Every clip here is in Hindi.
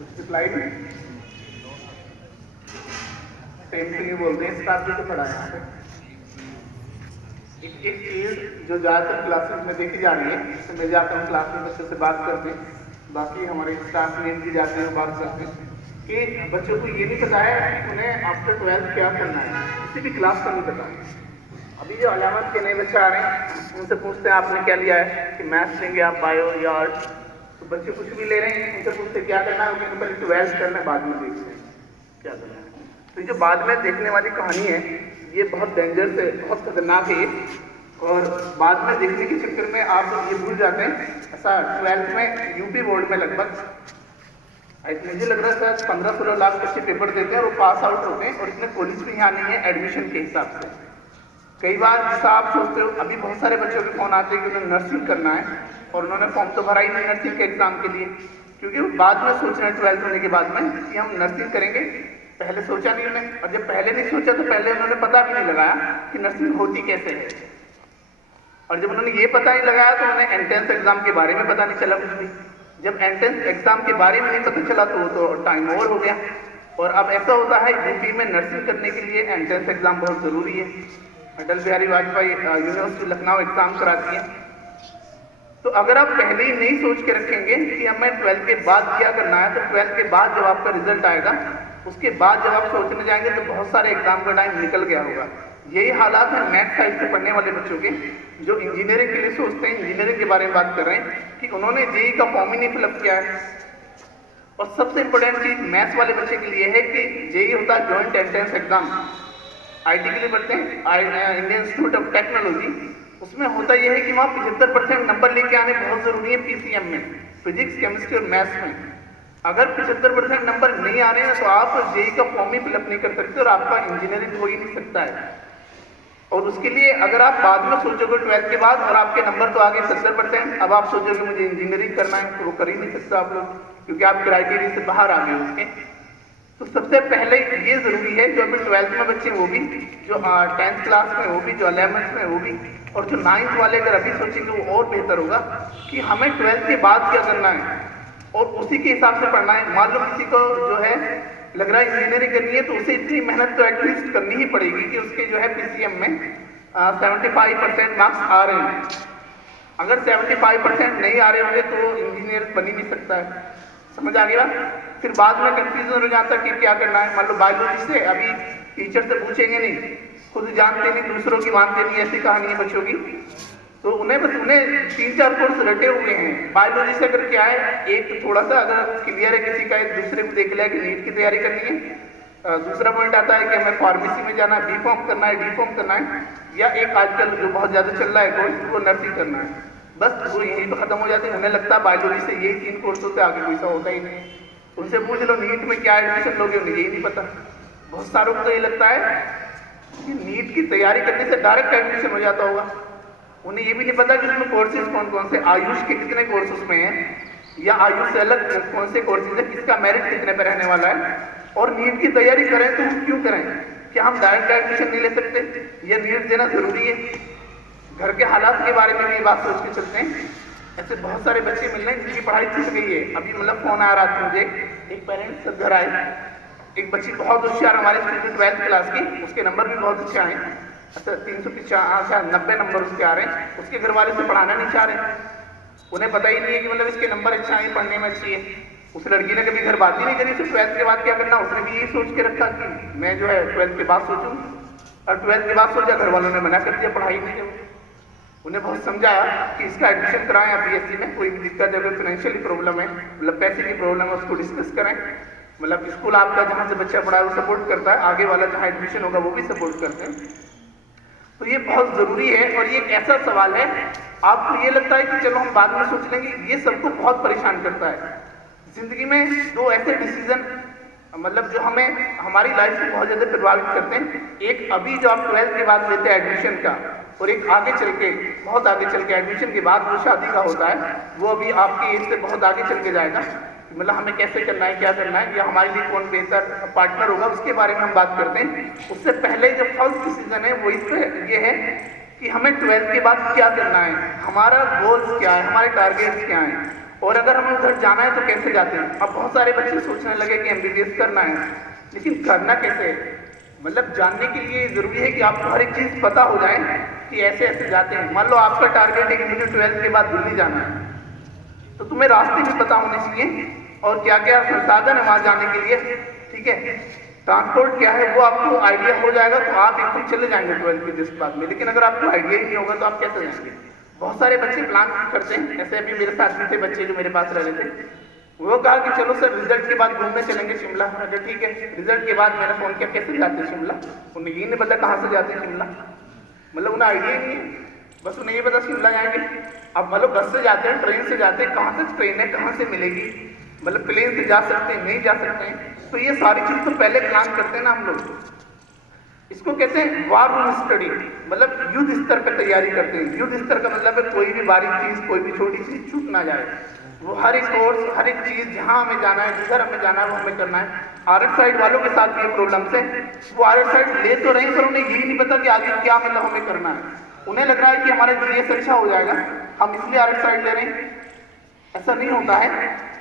उसकी स्लाइड सेम थिंग ही बोलते हैं, स्टाफ भी तो पढ़ा है यहाँ पे। एक चीज जो ज़्यादातर क्लासेस में देखी जा रही है, तो मैं जाता हूँ क्लास में बच्चों से बात करते, बाकी हमारे स्टाफ में भी जाते हैं बात करते हैं कि बच्चों को ये नहीं पता है कि उन्हें आफ्टर 12th क्या करना है, किसी भी क्लास का नहीं पता है। अभी जो 11th के नए बच्चे आ रहे हैं उनसे पूछते हैं आपने क्या लिया है, कि मैथ्स लेंगे आप, बायो या आर्ट, तो बच्चे कुछ भी ले रहे हैं, उनसे पूछते क्या करना है, उनके ऊपर 12th करना है, बाद में देखते हैं क्या करना है। तो ये जो बाद में देखने वाली कहानी है ये बहुत डेंजर है, बहुत खतरनाक है ये, और बाद में देखने के चक्कर में आप ये भूल जाते हैं। ऐसा 12th में यूपी बोर्ड में लगभग मुझे लग रहा है 15-16 लाख बच्चे पेपर देते हैं और वो पास आउट होते हैं, और इसमें कॉलेज भी यहाँ नहीं है एडमिशन के हिसाब से। कई बार जैसा आप सोचते हो, अभी बहुत सारे बच्चों के फोन आते हैं कि उन्हें नर्सिंग करना है और उन्होंने फॉर्म तो भरा ही नहीं नर्सिंग के एग्जाम के लिए, क्योंकि बाद में सोच रहे हैं 12th होने के बाद में कि हम नर्सिंग करेंगे, पहले सोचा नहीं उन्हें, और जब पहले नहीं सोचा तो पहले उन्होंने पता भी नहीं लगाया कि नर्सिंग होती कैसे है, और जब उन्होंने ये पता नहीं लगाया तो उन्हें एंट्रेंस एग्जाम के बारे में पता नहीं चला कुछ भी। जब एंट्रेंस एग्जाम के बारे में नहीं पता चला तो टाइम ओवर हो गया। और अब ऐसा होता है यूपी में नर्सिंग करने के लिए एंट्रेंस एग्जाम बहुत जरूरी है। अटल बिहारी वाजपेयी यूनिवर्सिटी लखनऊ एग्जाम कराती है। तो अगर आप पहले ही नहीं सोच के रखेंगे कि हमें 12th के बाद क्या करना है, तो 12th के बाद जब आपका रिजल्ट आएगा उसके बाद जब आप सोचने जाएंगे तो बहुत सारे एग्जाम का टाइम निकल गया होगा। यही हालात है मैथ साइड से पढ़ने वाले बच्चों के, जो इंजीनियरिंग के लिए सोचते हैं, इंजीनियरिंग के बारे में बात कर रहे हैं कि उन्होंने जेई का फॉर्म ही नहीं फिलअप किया है। और सबसे इंपॉर्टेंट चीज मैथ्स वाले बच्चे के लिए है कि जेई होता है जॉइंट एंट्रेंस एग्जाम, आईटी के लिए पढ़ते हैं, इंडियन इंस्टीट्यूट ऑफ टेक्नोलॉजी। उसमें होता यह है कि वहाँ 75% नंबर लेके आने बहुत जरूरी है पीसीएम में, फिजिक्स केमिस्ट्री और मैथ्स में। अगर 75% नंबर नहीं आ रहे हैं तो आप जेई का फॉर्म ही फिलअप नहीं कर सकते और आपका इंजीनियरिंग हो ही नहीं सकता है। और उसके लिए अगर आप बाद में सोचोगे 12th के बाद और आपके नंबर तो आगे 70%, अब आप सोचोगे मुझे इंजीनियरिंग करना है, तो वो कर ही नहीं सकते आप लोग, क्योंकि आप क्राइटेरिया से बाहर आ गए उसके। तो सबसे पहले ये जरूरी है, जो अभी 12th में बच्चे वो भी, जो 10th क्लास में वो भी, जो 11th में वो भी, और जो 9th वाले अगर अभी सोचेंगे वो और बेहतर होगा कि हमें 12th के बाद क्या करना है और उसी के हिसाब से पढ़ना है। मान लो किसी को जो है लग रहा है इंजीनियरिंग करनी है तो उसे इतनी मेहनत तो एटलीस्ट करनी ही पड़ेगी कि उसके जो है पीसीएम में 75% मार्क्स आ रहे हैं। अगर 75% नहीं आ रहे होंगे तो इंजीनियर बन ही नहीं सकता है। समझ आ गया? फिर बाद में कंफ्यूजन हो जाता है कि क्या करना है। मान लो बायोलॉजी से अभी टीचर से पूछेंगे नहीं, खुद जानते नहीं, दूसरों की मानते नहीं, ऐसी कहानी है बच्चों की। तो उन्हें 3-4 कोर्स रटे हुए हैं। बायोलॉजी से अगर क्या है, एक तो थोड़ा सा अगर क्लियर है किसी का, एक दूसरे को देख लिया कि नीट की तैयारी करनी है। दूसरा पॉइंट आता है कि हमें फार्मेसी में जाना है, बीफॉर्म करना है, डीफॉर्म करना है, या एक आजकल जो बहुत ज्यादा चल रहा है कोर्स, वो नर्सिंग करना है। बस वो यही तो खत्म हो जाते हैं। उन्हें लगता है बायोलॉजी से यही 3 कोर्स होते हैं, आगे कोई सा होता ही नहीं। उनसे पूछ लो नीट में क्या एडमिशन लोगे, उन्हें यही नहीं पता। बहुत सारों को तो ये लगता है कि नीट की तैयारी करने से डायरेक्ट एडमिशन हो जाता होगा। उन्हें ये भी नहीं पता कि उसमें कोर्सेज कौन कौन से, आयुष के कितने कोर्स उसमें हैं, या आयुष से अलग कौन से कोर्सेज है, किसका मेरिट कितने पे रहने वाला है। और नीट की तैयारी करें तो हम क्यों करें? क्या हम डायरेक्ट एडमिशन नहीं ले सकते? या नीट देना जरूरी है? घर के हालात के बारे में भी बात सोच के चलते हैं। ऐसे बहुत सारे बच्चे मिल रहे हैं जिनकी पढ़ाई छूट गई है। अभी मतलब फोन आ रहा था मुझे, एक पेरेंट्स सब घर आए, एक बच्ची बहुत होशियार हमारे स्टूडेंट 12th क्लास की, उसके नंबर भी बहुत अच्छे आए। अच्छा 390 नंबर उसके आ रहे हैं। उसके घर वाले से पढ़ाना नहीं चाह रहे, उन्हें पता ही नहीं है कि मतलब इसके नंबर अच्छा है, पढ़ने में अच्छी है। उस लड़की ने कभी घर बात ही नहीं करी, सिर्फ 12th के बाद क्या करना, उसने भी यही सोच के रखा कि मैं जो है 12th के बाद सोचूं। और 12th के बाद सोचा, घर वालों ने मना कर दिया, पढ़ाई नहीं करो। उन्हें बहुत समझाया कि इसका एडमिशन कराएं आप बीएससी में, कोई भी दिक्कत है, कोई फाइनेंशियली प्रॉब्लम है, मतलब पैसे की प्रॉब्लम है, उसको डिस्कस करें। मतलब स्कूल आपका जहाँ से बच्चा पढ़ा है वो सपोर्ट करता है, आगे वाला जहाँ एडमिशन होगा वो भी सपोर्ट करते हैं। तो ये बहुत जरूरी है। और ये एक ऐसा सवाल है, आपको ये लगता है कि चलो हम बाद में सोच लेंगे, ये सबको बहुत परेशान करता है। जिंदगी में 2 ऐसे डिसीजन मतलब जो हमें हमारी लाइफ को बहुत ज्यादा प्रभावित करते हैं। एक अभी जो आप 12th के बाद लेते हैं एडमिशन का, और एक आगे चल के, बहुत आगे चल के एडमिशन के बाद जो शादी का होता है, वो अभी आपकी एज से बहुत आगे चल के जाएगा। मतलब हमें कैसे करना है, क्या करना है, या हमारे लिए कौन बेहतर पार्टनर होगा, उसके बारे में हम बात करते हैं। उससे पहले जो फर्स्ट डिसीजन है वो ये है कि हमें 12th के बाद क्या करना है, हमारा गोल्स क्या है, हमारे टारगेट्स क्या हैं, और अगर हमें उधर जाना है तो कैसे जाते हैं। अब बहुत सारे बच्चे सोचने लगे कि MBBS करना है, लेकिन करना कैसे है। मतलब जानने के लिए ज़रूरी है कि आपको हर एक चीज़ पता हो जाए कि ऐसे ऐसे जाते हैं। मान लो आपका टारगेट है कि मुझे 12th के बाद दिल्ली जाना है, तो तुम्हें रास्ते भी पता होने चाहिए और क्या क्या संसाधन है वहाँ जाने के लिए, ठीक है, ट्रांसपोर्ट क्या है वो आपको आइडिया हो जाएगा तो आप एकदम चले जाएंगे 12th के जस्ट बाद में। लेकिन अगर आपको आइडिया ही नहीं होगा तो आप कैसे जाएंगे। बहुत सारे बच्चे प्लान करते हैं, ऐसे अभी मेरे साथ भी थे बच्चे जो मेरे पास रह रहे थे, वो कहा कि चलो सर रिजल्ट के बाद घूमने चलेंगे शिमला। अगर ठीक है, रिजल्ट के बाद मैंने फोन किया कैसे जाते हैं शिमला, उन्हें ये नहीं पता कहाँ से जाते हैं शिमला, मतलब उन्हें आइडिया ही नहीं है, बस उन्हें ये पता शिमला जाएंगे। अब मतलब बस से जाते हैं, ट्रेन से जाते हैं, कहाँ से ट्रेन है, कहाँ से मिलेगी, मतलब प्लेन से जा सकते हैं, नहीं जा सकते हैं। तो ये सारी चीज़ तो पहले प्लान करते हैं ना हम लोग। इसको कहते हैं वार रूम स्टडी, मतलब युद्ध स्तर पर तैयारी करते हैं। युद्ध स्तर का मतलब है कोई भी बारीक चीज़, कोई भी छोटी चीज़ छूट ना जाए। वो हर एक कोर्स, हर एक चीज़ जहाँ हमें जाना है, जिधर हमें जाना है वो हमें करना है। आर्ट साइड वालों के साथ ये प्रॉब्लम है, वो आर्ट साइड ले तो रहे पर उन्हें यही नहीं पता कि आगे क्या मतलब हमें करना है। उन्हें लग रहा है कि हमारा GS अच्छा हो जाएगा, हम इसलिए आर्ट साइड ले रहे हैं। ऐसा नहीं होता है।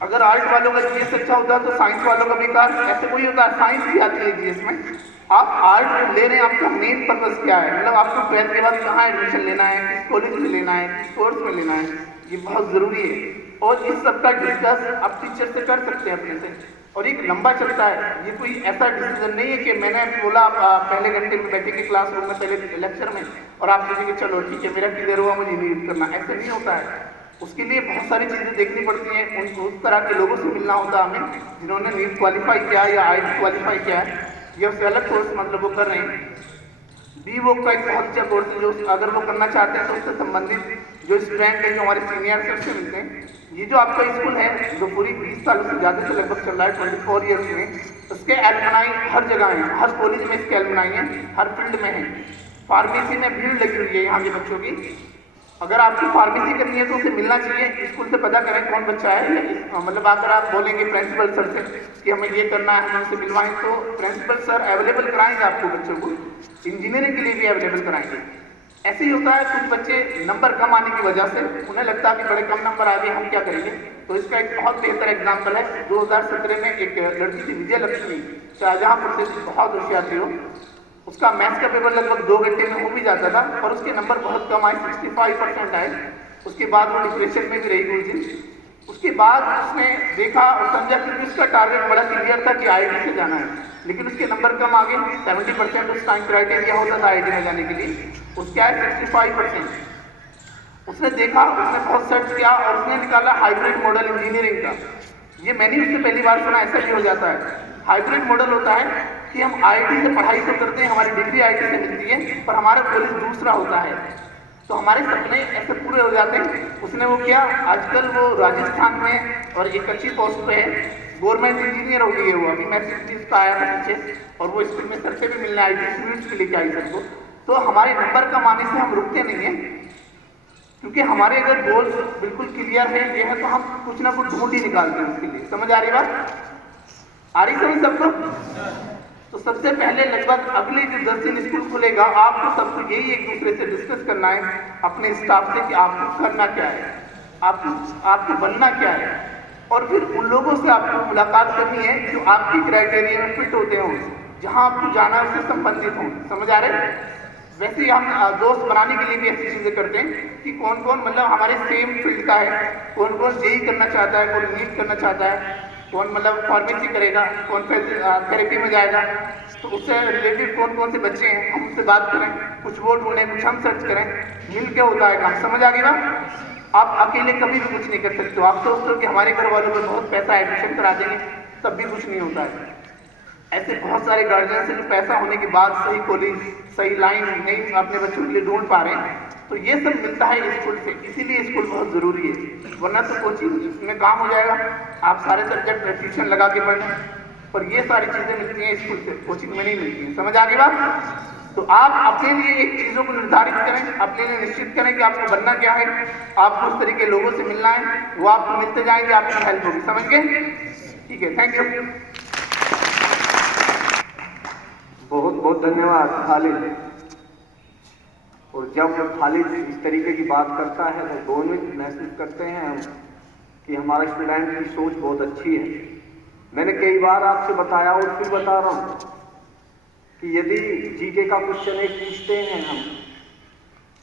अगर आर्ट वालों का GS अच्छा होता है तो साइंस वालों का बेकार, ऐसे कोई होता है। साइंस भी आती है GS में। आप आर्ट ले रहे हैं, आपका मेन पर्पस क्या है, मतलब आपको 12th के बाद कहाँ एडमिशन लेना है, किस कॉलेज में लेना है, किस कोर्स में लेना है, ये बहुत ज़रूरी है। और इस सब का डिस्कस आप टीचर से कर सकते हैं अपने से, और एक लंबा चलता है। ये कोई ऐसा डिसीजन नहीं है कि मैंने अभी बोला आप पहले घंटे में बैठेंगे क्लासरूम में, पहले लेक्चर में, और आप सोचेंगे चलो ठीक है मेरा क्लियर हुआ, मुझे रीड करना। ऐसे नहीं होता है। उसके लिए बहुत सारी चीज़ें देखनी पड़ती हैं। उस तरह के लोगों से मिलना होता है हमें जिन्होंने नीट क्वालिफाई किया या IIT क्वालिफाई किया है, या उससे अलग कोर्स मतलब वो कर रहे हैं। BVOC का एक बहुत अच्छा कोर्स है जो अगर वो करना चाहते हैं तो उससे संबंधित जो स्टूडेंट है, जो हमारे सीनियर से उससे मिलते हैं। ये जो आपका स्कूल है जो पूरी 20 सालों से ज़्यादा से लगभग चल रहा है, 24 ईयर्स में, उसके एलमनाई हर जगह हैं, हर कॉलेज में इसके एलमनाई हैं, हर फील्ड में है। फार्मेसी में भीड़ लगी हुई है यहाँ के बच्चों की। अगर आपको फार्मेसी करनी है तो उसे मिलना चाहिए, स्कूल से पता करें कौन बच्चा है। मतलब अगर आप बोलेंगे प्रिंसिपल सर से कि हमें ये करना है, हम उनसे मिलवाएं, तो प्रिंसिपल सर अवेलेबल कराएंगे आपको बच्चों को, इंजीनियरिंग के लिए भी अवेलेबल कराएंगे। ऐसे ही होता है, कुछ बच्चे नंबर कम आने की वजह से उन्हें लगता है कि बड़े कम नंबर आ गए, हम क्या करेंगे। तो इसका एक बहुत बेहतर एग्जाम्पल है, 2017 में एक लड़की थी विजय लक्ष्मी, शाहजहांपुर से, बहुत होशियार थी वो। उसका मैथ्स का पेपर लगभग 2 घंटे में हो भी जाता था, और उसके नंबर बहुत कम आए, 65% आए। उसके बाद वो डिप्रेशन में भी रही कुछ दिन। उसके बाद उसने देखा और समझा कि उसका टारगेट बड़ा क्लियर था कि IIT से जाना है, लेकिन उसके नंबर कम आ गए। 70% उस टाइम क्राइटेरिया होता था IIT में जाने के लिए, उसके आए 65%। उसने देखा, उसने बहुत सर्च किया और उसने निकाला हाइब्रिड मॉडल इंजीनियरिंग का। ये मैंने उससे पहली बार सुना, ऐसा ही हो जाता है। हाइब्रिड मॉडल होता है कि हम IIT से पढ़ाई तो करते हैं, हमारी डिग्री IIT से मिलती है, पर हमारा कॉलेज दूसरा होता है, तो हमारे सपने ऐसे पूरे हो जाते हैं। उसने वो किया, आजकल वो राजस्थान में और एक अच्छी पोस्ट पे है, गवर्नमेंट इंजीनियर हो गई है वो। अभी मैसेज का आया था पीछे, और वो स्कूल में सर से भी मिलने आई थी, स्टूडेंट्स के लेके आई सबको। तो हमारे नंबर कम आने से हम रुकते नहीं हैं, क्योंकि हमारे अगर गोल्स बिल्कुल क्लियर है, ये है, तो हम कुछ ना कुछ ढूंढ ही निकालते हैं उसके लिए। समझ आ रही बात? आ रही समझ सबको? तो सबसे पहले लगभग अगले जो 10 दिन स्कूल खुलेगा, आपको सबको यही एक दूसरे से डिस्कस करना है अपने स्टाफ से कि आपको करना क्या है, आपको बनना क्या है, और फिर उन लोगों से आपको मुलाकात करनी है जो आपकी क्राइटेरिया में फिट होते हों, जहां आपको जाना है उससे संबंधित हों। समझ आ रहे? वैसे ही हम दोस्त बनाने के लिए भी ऐसी चीज़ें करते हैं कि कौन कौन मतलब हमारे सेम फील्ड का है, कौन कौन जेई करना चाहता है, कौन नीट करना चाहता है, कौन मतलब फार्मेसी करेगा, कौन थेरेपी में जाएगा, तो उससे रिलेटेड कौन कौन से बच्चे हैं, हम उससे बात करें, कुछ वो ढूंढें, कुछ हम सर्च करें, मिल के होता है काम। समझ आ गई बात? आप अकेले कभी भी कुछ नहीं कर सकते हो। आप सोचते हो कि हमारे घर वालों को बहुत पैसा एडमिशन करा देंगे, तब भी कुछ नहीं होता है। ऐसे बहुत सारे गार्जियन से जो पैसा होने के बाद सही कॉलेज, सही लाइन नहीं अपने बच्चों के लिए ढूंढ पा रहे हैं, तो ये सब मिलता है स्कूल से। इसीलिए स्कूल बहुत ज़रूरी है, वरना तो कोचिंग में काम हो जाएगा, आप सारे सब्जेक्ट ट्यूशन लगा के पढ़ लें, पर ये सारी चीज़ें मिलती हैं स्कूल से, कोचिंग में नहीं मिलती हैं। समझ आ गई बात? तो आप अपने लिए एक चीज़ों को निर्धारित करें, अपने लिए निश्चित करें कि आपको बनना क्या है, आपको उस तरीके लोगों से मिलना है, वो आपको मिलते जाएंगे, आपकी हेल्प होगी। समझ गए? ठीक है, थैंक यू। बहुत बहुत धन्यवाद खालिद। और जब खालिद इस तरीके की बात करता है तो गौरवित महसूस करते हैं हम कि हमारे स्टूडेंट की सोच बहुत अच्छी है। मैंने कई बार आपसे बताया और फिर बता रहा हूँ कि यदि जीके का क्वेश्चन एक पूछते हैं हम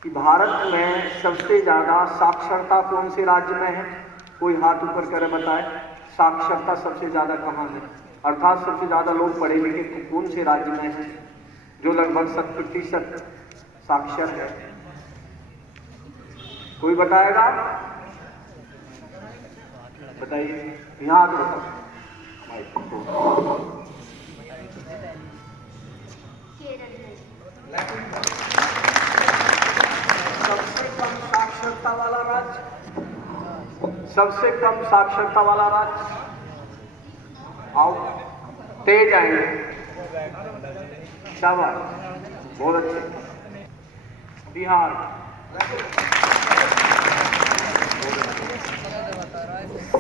कि भारत में सबसे ज़्यादा साक्षरता कौन से राज्य में है, कोई हाथ ऊपर करे बताए साक्षरता सबसे ज़्यादा कहाँ है, अर्थात सबसे ज़्यादा लोग पढ़े लिखे कौन से राज्य में है जो लगभग 70% साक्षर है। कोई बताएगा? बताइए, यहाँ आके बताओ। सबसे कम साक्षरता वाला राज्य, सबसे कम साक्षरता वाला राज्य, आओ तेज आएंगे, शाबाश, बहुत अच्छे। बिहार।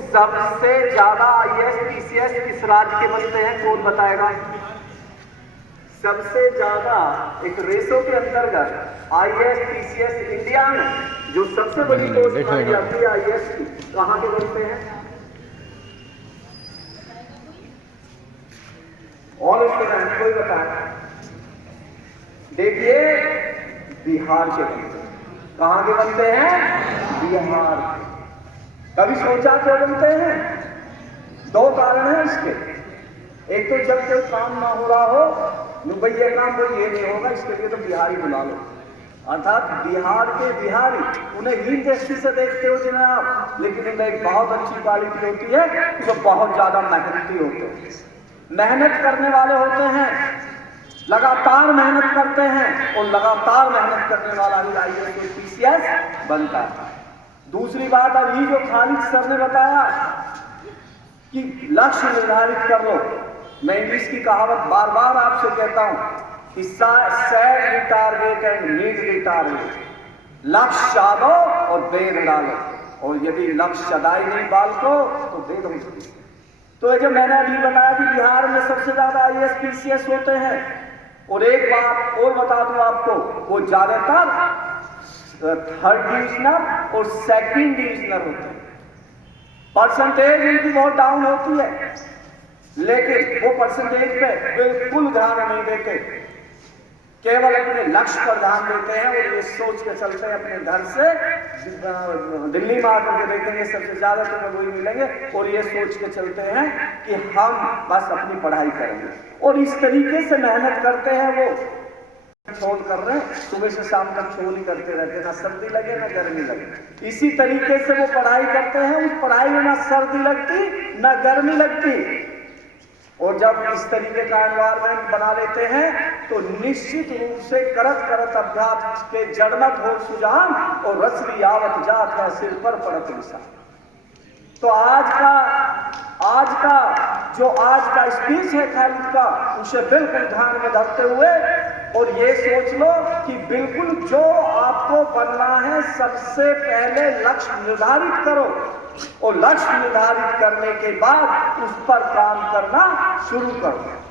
सबसे ज्यादा IAS PCS किस राज्य के बनते हैं, कौन बताएगा? सबसे ज्यादा एक रेशो के अंतर्गत IAS PCS इंडिया में जो सबसे बड़ी पोस्ट मानी जाती है IAS की, कहाँ के बनते हैं? ऑल स्टूडेंट कोई बताए? देखिए, बिहार के बनते हैं। कहाँ के बनते हैं? बिहार के। कभी सोचा क्यों बनते हैं? दो कारण हैं इसके। एक तो जब कोई काम ना हो रहा हो, भैया काम कोई ये नहीं होगा, इसके लिए तो बिहारी बुला लो, अर्थात बिहार के बिहारी। उन्हें हीन दृष्टि से देखते हो जिन्हें आप, लेकिन उनमें एक बहुत अच्छी क्वालिटी होती है कि वो बहुत ज्यादा मेहनती होते हैं, मेहनत करने वाले होते हैं, लगातार मेहनत करते हैं, और लगातार मेहनत करने वाला ही IAS PCS बनता है। दूसरी बात, अभी जो खालिद सर ने बताया कि लक्ष्य निर्धारित कर लो, मैं इंग्लिश की कहावत बार बार आपसे कहता हूं कि set the target and meet the target. लक्ष्य साधो और देर डालो, और यदि लक्ष्य सदाई नहीं बालको तो देर हो सकती। तो जो मैंने अभी बताया कि बिहार में सबसे ज्यादा IAS PCS होते हैं, और एक बात और बता दूं आपको, वो ज्यादातर थर्ड डिविजनर और सेकंड डिविजनर होते हैं। परसेंटेज उनकी बहुत डाउन होती है, लेकिन वो परसेंटेज पे बिल्कुल ध्यान नहीं देते, केवल अपने लक्ष्य पर ध्यान देते हैं, और ये सोच के चलते हैं अपने घर से दिल्ली में आकर के देखेंगे सबसे ज्यादा तुम्हें वही मिलेंगे, और ये सोच के चलते हैं कि हम बस अपनी पढ़ाई करेंगे, और इस तरीके से मेहनत करते हैं। वो छोड़ कर रहे हैं, सुबह से शाम तक छोड़ ही करते रहते, ना सर्दी लगे ना गर्मी लगे। इसी तरीके से वो पढ़ाई करते हैं, उस पढ़ाई में ना सर्दी लगती ना गर्मी लगती, और जब इस तरीके का एनवायरमेंट बना लेते हैं तो निश्चित रूप से करत करत अभ्यास के जड़मत हो सुजान, और रसली आवत जात है सिर पर पड़त निशान। तो आज का स्पीच है खालिद का, उसे बिल्कुल ध्यान में धरते हुए, और ये सोच लो कि बिल्कुल जो आपको बनना है सबसे पहले लक्ष्य निर्धारित करो, और लक्ष्य निर्धारित करने के बाद उस पर काम करना शुरू करो।